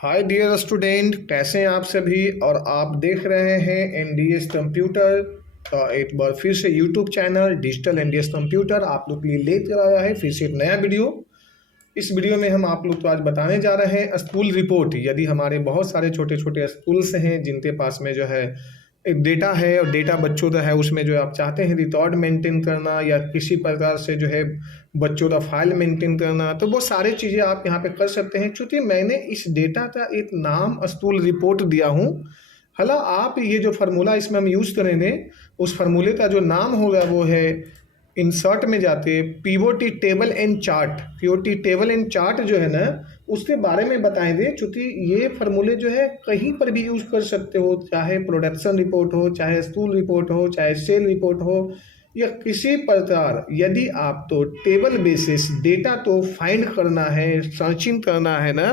Hi dear student, कैसे हैं आप सभी। और आप देख रहे हैं एनडीएस कंप्यूटर का एक बार फिर से YouTube channel digital NDS computer आप लोग के लिए लेकर आया है फिर से एक नया वीडियो। इस वीडियो में हम आप लोग को आज बताने जा रहे हैं स्कूल रिपोर्ट। यदि हमारे बहुत सारे छोटे छोटे स्कूल्स हैं जिनके पास में जो है एक डेटा है और डेटा बच्चों का है, उसमें जो आप चाहते हैं रिकॉर्ड मेंटेन करना या किसी प्रकार से जो है बच्चों का फाइल मेंटेन करना, तो वो सारी चीज़ें आप यहाँ पे कर सकते हैं। चूँकि मैंने इस डेटा का एक नाम स्कूल रिपोर्ट दिया हूँ, हाला आप ये जो फार्मूला इसमें हम यूज़ करेंगे उस फार्मूले का जो नाम होगा वो है, इंसर्ट में जाते POT table and chart. POT table and chart जो है ना उसके बारे में बताएंगे, चूँकि ये फार्मूले जो है कहीं पर भी यूज़ कर सकते हो, चाहे प्रोडक्शन रिपोर्ट हो, चाहे स्कूल रिपोर्ट हो, चाहे सेल रिपोर्ट हो या किसी प्रकार। यदि आप तो टेबल बेसिस डेटा तो फाइंड करना है, सर्चिंग करना है ना,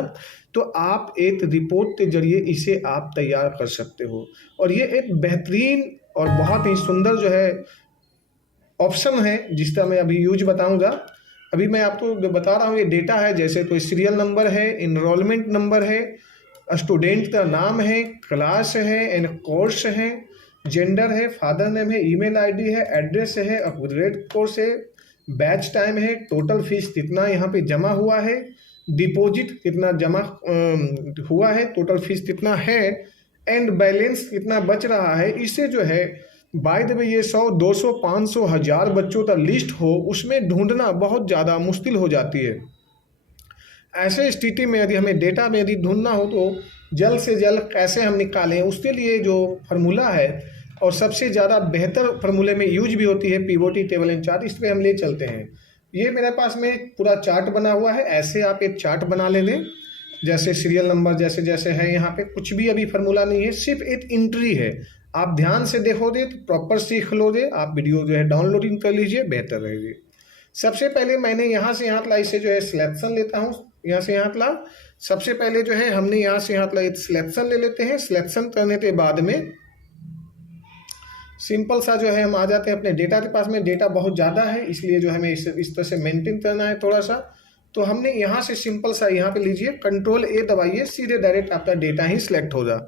तो आप एक रिपोर्ट के जरिए इसे आप तैयार कर सकते हो। और ये एक बेहतरीन और बहुत ही सुंदर जो है ऑप्शन है जिसका मैं अभी यूज बताऊंगा। अभी मैं आपको जो बता रहा हूँ ये डेटा है, जैसे कोई सीरियल नंबर है, इनरोलमेंट नंबर है, स्टूडेंट का नाम है, क्लास है एंड कोर्स है, जेंडर है, फादर नेम है, ईमेल आईडी है, एड्रेस है, अपग्रेड कोर्स है, बैच टाइम है, टोटल फीस कितना यहाँ पे जमा हुआ है, डिपॉजिट कितना जमा हुआ है, टोटल फीस कितना है एंड बैलेंस कितना बच रहा है। इससे जो है बाय द वे ये 100, 200, 500, 1000 बच्चों का लिस्ट हो, उसमें ढूंढना बहुत ज़्यादा मुश्किल हो जाती है। ऐसे स्थिति में यदि हमें डेटा में यदि ढूंढना हो तो जल्द से जल्द कैसे हम निकालें, उसके लिए जो फार्मूला है और सबसे ज़्यादा बेहतर फार्मूले में यूज भी होती है पीओटी टेबल एंड चार्ट, इस पर हम ले चलते हैं। ये मेरे पास में पूरा चार्ट बना हुआ है, ऐसे आप एक चार्ट बना लेंगे। जैसे सीरियल नंबर जैसे जैसे है, यहाँ पे कुछ भी अभी फार्मूला नहीं है, सिर्फ एक एंट्री है। आप ध्यान से देखोगे तो प्रॉपर सीख लोगे। आप वीडियो जो है डाउनलोडिंग कर लीजिए, बेहतर रहेगी। सबसे पहले मैंने यहाँ से यहाँ तला इसे जो है सिलेक्शन लेता हूँ, यहाँ से यहाँ तला। सबसे पहले जो है हमने यहाँ से यहाँ तला एक सिलेक्शन ले लेते हैं। सिलेक्शन करने के बाद में सिंपल सा जो है हम आ जाते हैं अपने डेटा के पास में। डेटा बहुत ज़्यादा है इसलिए जो हमें इस तरह से मेंटेन करना है थोड़ा सा। तो हमने यहाँ से सिंपल सा यहाँ पे लीजिए, कंट्रोल ए दबाइए, सीधे डायरेक्ट आपका डेटा ही सिलेक्ट होगा।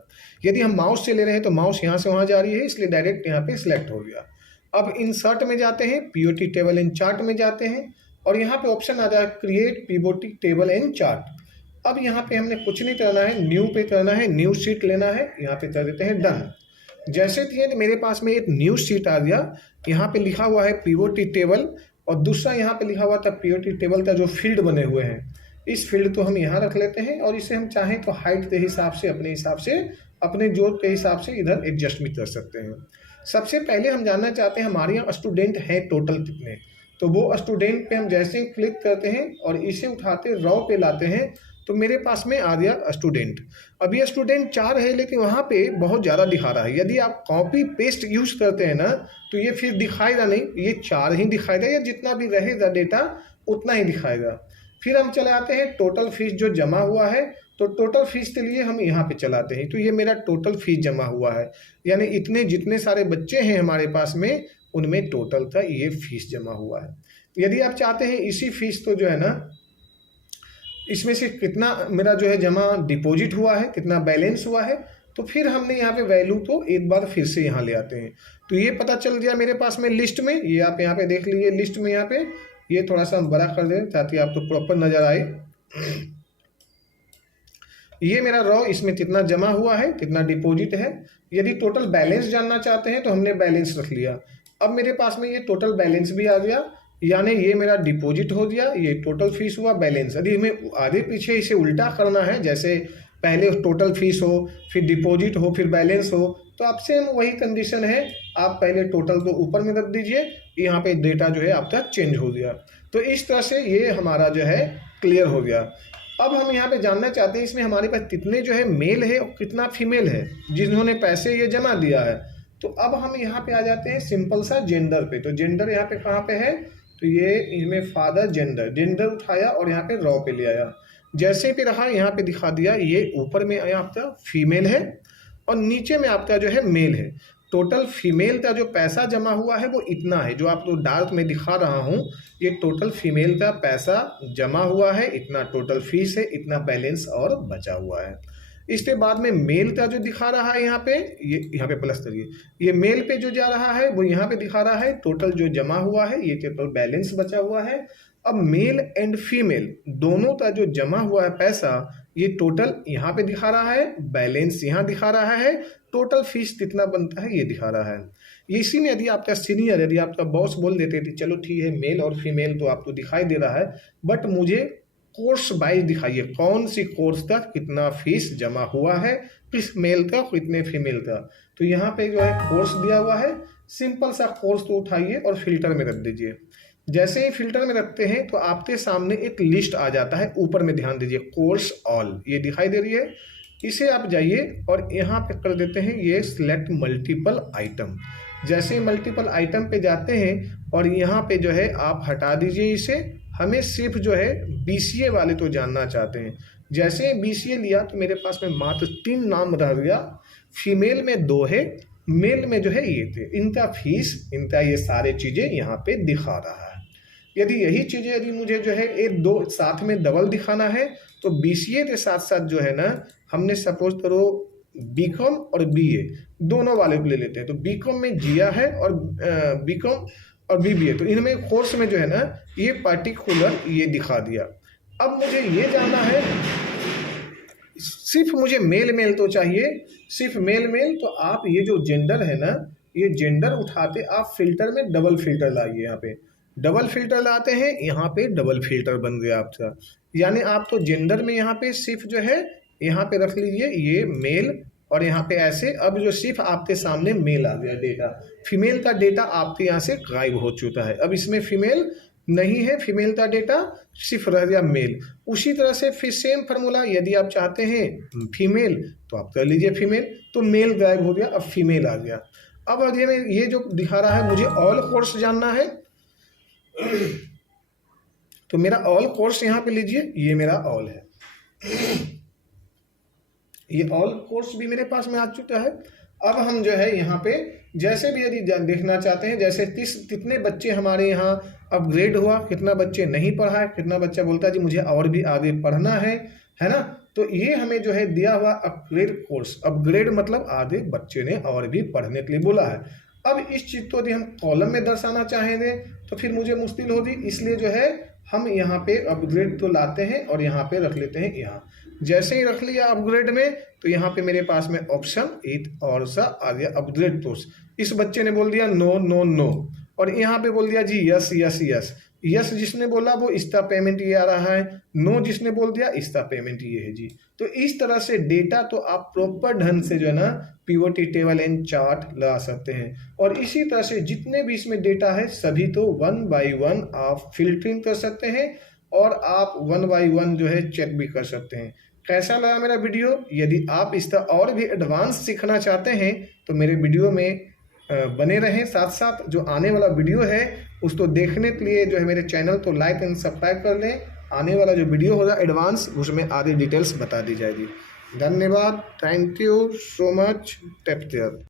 यदि हम माउस से ले रहे हैं तो माउस यहाँ से वहाँ जा रही है, इसलिए डायरेक्ट यहाँ पे सिलेक्ट हो गया। अब इंसर्ट में जाते हैं, पीओटी टेबल एंड चार्ट में जाते हैं और यहाँ पे ऑप्शन आ जाए create POT table and chart. अब यहाँ पे हमने कुछ नहीं करना है, न्यू पे करना है, न्यू शीट लेना है, यहाँ पे कर देते हैं डन। जैसे कि मेरे पास में एक न्यू शीट आ गया, यहाँ पे लिखा हुआ है पीओटी टेबल और दूसरा यहाँ पे लिखा हुआ था पीओटी टेबल का जो फील्ड बने हुए हैं, इस फील्ड को हम यहाँ रख लेते हैं और इसे हम चाहें तो हाइट के हिसाब से अपने हिसाब से अपने जोर के हिसाब से इधर एडजस्ट भी कर सकते हैं। सबसे पहले हम जानना चाहते हैं हमारे यहाँ स्टूडेंट हैं टोटल कितने। तो वो स्टूडेंट पे हम जैसे ही क्लिक करते हैं और इसे उठाते रॉ पे लाते हैं तो मेरे पास में आ गया स्टूडेंट। अब ये स्टूडेंट 4 है लेकिन वहाँ पे बहुत ज़्यादा दिखा रहा है। यदि आप कॉपी पेस्ट यूज करते हैं ना तो ये फिर दिखाएगा नहीं, ये 4 ही दिखाएगा, या जितना भी रहेगा डेटा उतना ही दिखाएगा। फिर हम चले आते हैं टोटल फीस जो जमा हुआ है, तो टोटल फीस के लिए हम यहाँ पे चलाते हैं। तो ये मेरा टोटल फीस जमा हुआ है, यानी इतने जितने सारे बच्चे हैं हमारे पास में उनमें टोटल का ये फीस जमा हुआ है। यदि आप चाहते हैं इसी फीस को जो है ना इसमें से कितना मेरा जो है जमा डिपॉजिट हुआ है, कितना बैलेंस हुआ है, तो फिर हमने यहाँ पे वैल्यू को एक बार फिर से यहाँ ले आते हैं। तो ये पता चल गया मेरे पास में लिस्ट में, ये आप यहाँ पे देख लीजिए लिस्ट में। यहाँ पे ये थोड़ा सा हम बड़ा कर दें ताकि आपको प्रॉपर नजर आए। ये मेरा रॉ, इसमें कितना जमा हुआ है, कितना डिपॉजिट है। यदि टोटल बैलेंस जानना चाहते हैं तो हमने बैलेंस रख लिया। अब मेरे पास में ये टोटल बैलेंस भी आ गया, यानी ये मेरा डिपॉजिट हो गया, ये टोटल फीस हुआ, बैलेंस। यदि हमें आगे पीछे इसे उल्टा करना है, जैसे पहले टोटल फीस हो, फिर डिपॉजिट हो, फिर बैलेंस हो, तो आपसे वही कंडीशन है, आप पहले टोटल को ऊपर में रख दीजिए, यहाँ पे डेटा जो है आपका चेंज हो गया। तो इस तरह से ये हमारा जो है क्लियर हो गया। अब हम यहाँ पे जानना चाहते हैं इसमें हमारे पास कितने जो है मेल है और कितना फीमेल है जिन्होंने पैसे ये जमा दिया है। तो अब हम यहाँ पे आ जाते हैं सिंपल सा जेंडर पे। तो जेंडर यहाँ पे कहाँ पे है, तो ये इनमें फादर जेंडर उठाया और यहाँ पे रॉ पे ले आया। जैसे भी रहा यहाँ पे दिखा दिया, ये ऊपर में आपका फीमेल है और नीचे में आपका जो है मेल है। टोटल फीमेल का जो पैसा जमा हुआ है वो इतना है, जो आपको डार्क में दिखा रहा हूँ ये टोटल फीमेल का पैसा जमा हुआ है, इतना टोटल फीस है, इतना बैलेंस और बचा हुआ है। इसके बाद में मेल का जो दिखा रहा है यहाँ पे, ये यहाँ पे प्लस करिए, ये मेल पे जो जा रहा है वो यहाँ पे दिखा रहा है टोटल जो जमा हुआ है, ये टोटल बैलेंस बचा हुआ है। अब मेल एंड फीमेल दोनों का जो जमा हुआ है पैसा, ये टोटल यहाँ पे दिखा रहा है, बैलेंस यहाँ दिखा रहा है, टोटल फीस कितना बनता है ये दिखा रहा है। इसी में यदि आपका सीनियर, यदि आपका बॉस बोल देते थे चलो ठीक है मेल और फीमेल तो आपको दिखाई दे रहा है, बट मुझे कोर्स वाइज दिखाइए, कौन सी कोर्स का कितना फीस जमा हुआ है, किस मेल का कितने फीमेल का। तो यहाँ पे जो है कोर्स दिया हुआ है, सिंपल सा कोर्स को उठाइए और फिल्टर में रख दीजिए। जैसे ही फिल्टर में रखते हैं तो आपके सामने एक लिस्ट आ जाता है, ऊपर में ध्यान दीजिए कोर्स ऑल, ये दिखाई दे रही है। इसे आप जाइए और यहाँ पे कर देते हैं ये सिलेक्ट मल्टीपल आइटम। जैसे ही मल्टीपल आइटम पे जाते हैं और यहाँ पे जो है आप हटा दीजिए इसे, हमें सिर्फ जो है BCA वाले तो जानना चाहते हैं। जैसे ही BCA लिया तो मेरे पास में मात्र 3 नाम रह गया, फीमेल में 2 है, मेल में जो है ये थे, इनका फीस, इनका ये सारे चीज़ें यहाँ पे दिखा रहा है। यदि यही चीज़ें यदि मुझे जो है एक दो साथ में डबल दिखाना है तो BCA के साथ साथ जो है ना, हमने सपोज करो BCom और BA दोनों वाले को ले लेते हैं। तो BCom में जिया है और BCom और BBA, तो इनमें कोर्स में जो है ना ये पार्टिकुलर ये दिखा दिया। अब मुझे ये जानना है, सिर्फ मुझे मेल तो चाहिए, सिर्फ मेल, तो आप ये जो जेंडर है ना, ये जेंडर उठाते आप फिल्टर में डबल फिल्टर लाइए। यहाँ पे डबल फिल्टर लाते हैं, यहाँ पे डबल फिल्टर बन गया आपका। यानी आप तो जेंडर में यहाँ पे सिर्फ जो है यहाँ पे रख लीजिए ये मेल, और यहाँ पे ऐसे अब जो सिर्फ आपके सामने मेल आ गया डेटा, फीमेल का डेटा आपके यहाँ से गायब हो चुका है। अब इसमें फीमेल नहीं है, फीमेल का डेटा सिर्फ रह गया मेल। उसी तरह से फिर सेम फार्मूला, यदि आप चाहते हैं फीमेल तो आप कर लीजिए फीमेल, तो मेल गायब हो गया, अब फीमेल आ गया। अब ये जो दिखा रहा है मुझे ऑल कोर्स जानना है, तो मेरा ऑल कोर्स यहाँ पे लीजिए, ये मेरा ऑल है, ये ऑल कोर्स भी मेरे पास में आ चुका है। अब हम जो है यहाँ पे जैसे भी यदि देखना चाहते हैं, जैसे कितने बच्चे हमारे यहाँ अपग्रेड हुआ, कितना बच्चे नहीं पढ़ा है, कितना बच्चा बोलता है जी मुझे और भी आगे पढ़ना है ना, तो ये हमें जो है दिया हुआ अपग्रेड कोर्स। अपग्रेड मतलब आगे बच्चे ने और भी पढ़ने के लिए बोला है। अब इस चीज़ को यदि हम कॉलम में दर्शाना चाहेंगे तो फिर मुझे मुश्किल होगी, इसलिए जो है हम यहाँ पे अपग्रेड तो लाते हैं और यहाँ पे रख लेते हैं यहाँ। जैसे ही रख लिया अपग्रेड में तो यहाँ पे मेरे पास में ऑप्शन एक और सा आ गया अपग्रेड कोर्स। इस बच्चे ने बोल दिया नो नो नो, और यहाँ पे बोल दिया जी यस यस यस। यस जिसने बोला वो इसका पेमेंट ये आ रहा है, नो जिसने बोल दिया इसका पेमेंट ये है जी। तो इस तरह से डेटा तो आप प्रॉपर ढंग से जो है ना पीओटी टेबल एंड चार्ट ला सकते हैं। और इसी तरह से जितने भी इसमें डेटा है सभी तो 1 बाय 1 आप फिल्टरिंग कर सकते हैं और आप 1 बाय 1 जो है चेक भी कर सकते हैं। कैसा लगा मेरा वीडियो? यदि आप इसका और भी एडवांस सीखना चाहते हैं तो मेरे वीडियो में बने रहें। साथ साथ जो आने वाला वीडियो है उसको देखने के लिए जो है मेरे चैनल को लाइक एंड सब्सक्राइब कर लें। आने वाला जो वीडियो होगा एडवांस, उसमें आधी डिटेल्स बता दी जाएगी। धन्यवाद, thank you so much, take care.